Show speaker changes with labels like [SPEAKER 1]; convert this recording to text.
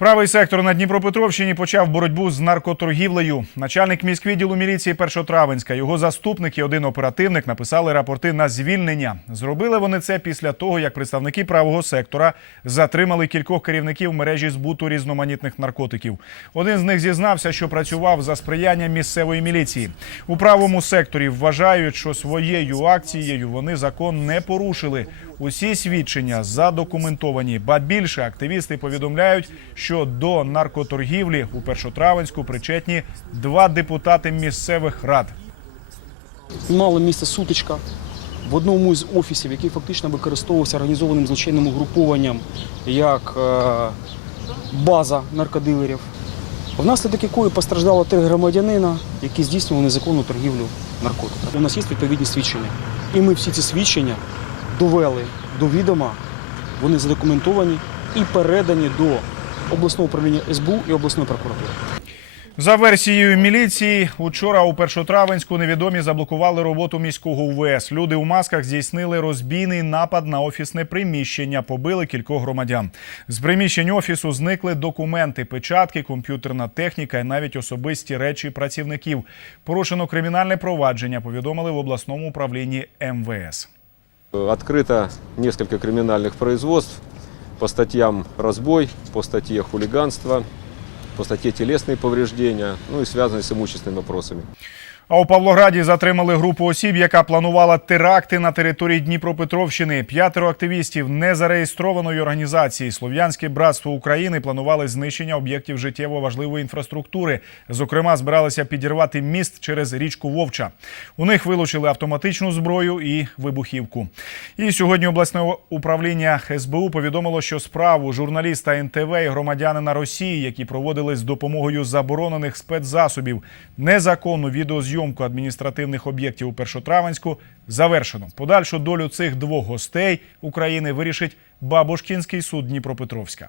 [SPEAKER 1] Правий сектор на Дніпропетровщині почав боротьбу з наркоторгівлею. Начальник міськвідділу міліції Першотравенська, його заступник і один оперативник написали рапорти на звільнення. Зробили вони це після того, як представники правого сектора затримали кількох керівників мережі збуту різноманітних наркотиків. Один з них зізнався, що працював за сприяння місцевої міліції. У правому секторі вважають, що своєю акцією вони закон не порушили. Усі свідчення задокументовані. Ба більше активісти повідомляють, що до наркоторгівлі у Першотравенську причетні два депутати місцевих рад.
[SPEAKER 2] Мала місце сутичка в одному з офісів, який фактично використовувався організованим злочинним угрупованням як е, база наркодилерів. Внаслідок якої постраждало три громадянина, які здійснювали незаконну торгівлю наркотиками. У нас є відповідні свідчення. І ми всі ці свідчення довели до відома, вони задокументовані і передані до обласного управління СБУ і обласної прокуратури.
[SPEAKER 1] За версією міліції, учора у Першотравенську невідомі заблокували роботу міського УВС. Люди у масках здійснили розбійний напад на офісне приміщення, побили кількох громадян. З приміщень офісу зникли документи, печатки, комп'ютерна техніка і навіть особисті речі працівників. Порушено кримінальне провадження. Повідомили в обласному управлінні МВС.
[SPEAKER 3] Открыто несколько криминальных производств по статьям разбой, по статье хулиганство, по статье телесные повреждения, ну и связанные с имущественными вопросами.
[SPEAKER 1] А у Павлограді затримали групу осіб, яка планувала теракти на території Дніпропетровщини. П'ятеро активістів незареєстрованої організації Слов'янське братство України планували знищення об'єктів життєво важливої інфраструктури. Зокрема, збиралися підірвати міст через річку Вовча. У них вилучили автоматичну зброю і вибухівку. І сьогодні обласне управління СБУ повідомило, що справу журналіста НТВ і громадянина Росії, які проводили з допомогою заборонених спецзасобів незаконну відеозйомку адміністративних об'єктів у Першотравенську, завершено. Подальшу долю цих двох гостей України вирішить Бабушкінський суд Дніпропетровська.